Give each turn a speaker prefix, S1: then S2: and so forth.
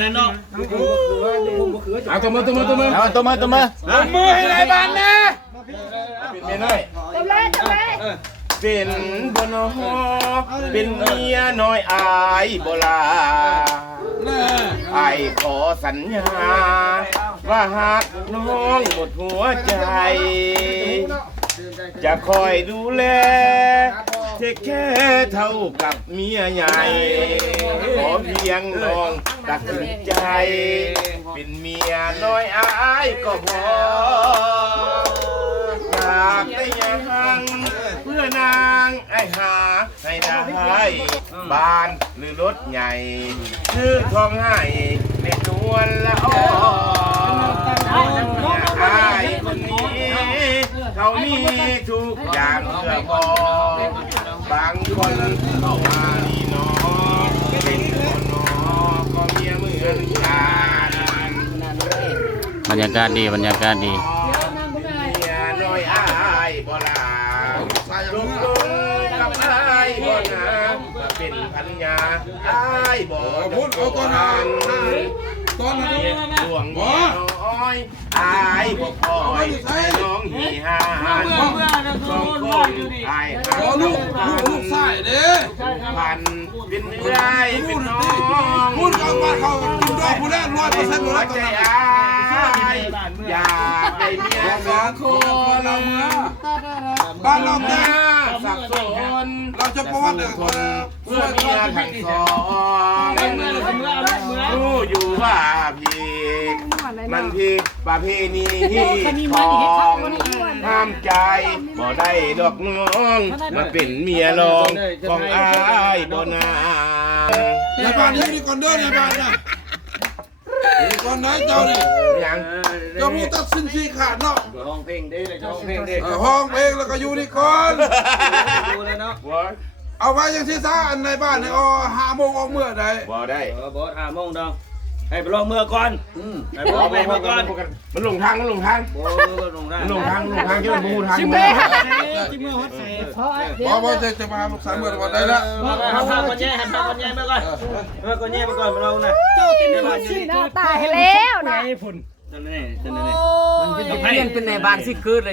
S1: เนาะ
S2: เอาตัวมือให้ไรบ้านนะเป็นเมียน้อยเป็นบนหอเป็นเมียน้อยอายโบลาไอ้ขอสัญญาว่าหากน้องหมดหัวใจจะคอยดูแลเทคแค่เท่ากับเมียใหญ่ขอเพียงน้องตัดสินใจเป็นเมียน้อยอายก็พออยากได้ยังเพื่อนางไอ้หาให้ได้บ้านหรือรถใหญ่ซื้อทองให้ในนวลละอ้ออายคนนี้เขามีทุกอย่างเพื่อพอบางคนเข้ามานี่น้องเป็นคนน้องก็เมียเหมือนกัน
S3: บรรยากาศดี
S2: เมียน้อยอายบ่ลาลงกับอายบ่นาเป็นพันยาอายบ่พูดเอาก่อนตอนนั้นดวงน้อยอายบ่คอยให้น้องหีหานสองคนอายหาลูกใส่เด้พันเป็นเอื้อยเป็นน้องพูดกับบ้านเขากินดอกผู้แรก100%เลยใจอายอยากได้เมียสองคนบ้านเราเนี่ยสับสนเราจะป้อนคนเพื่อเมียทั้งสองรู้อยู่ว่าพี่มันพี่ประเพณีของห้ามใจบ่ได้ดอกน้องมาเป็นเมียรองของอายบ่นาในบ้านนี้นี่ก่อนเด้อในบ้านนะก่อนไหนเจ้านี่ยังเจ้าผู้ตัดสินชี้ขาดเนาะห้องเพลงได้เลยห้องเพลงได้ห้องเพลงแล้วก็อยู่นี่ก่อนดูเลยเนาะเอาไว้ยังที่ซ่าอันในบ้านใน5 โมงออกเมื่อใดบ่ได้
S1: บ่5 โมงดองให้ไปลองเมื่อก่อนให้ไปลองเมื่อก่อน
S2: มันหลงทางที่มันบูทาง
S1: จิเมื่อฮอตใส่
S2: บ่จะมาลูกสาวเมื่อวันใดละ
S1: หันคนแย่เมื่อก่อนมาเรานะ
S4: เจ้าตินมันสิตายแล้วนะ
S1: นั่นนี่
S4: มันเป็นในบ้านสิคืนเลย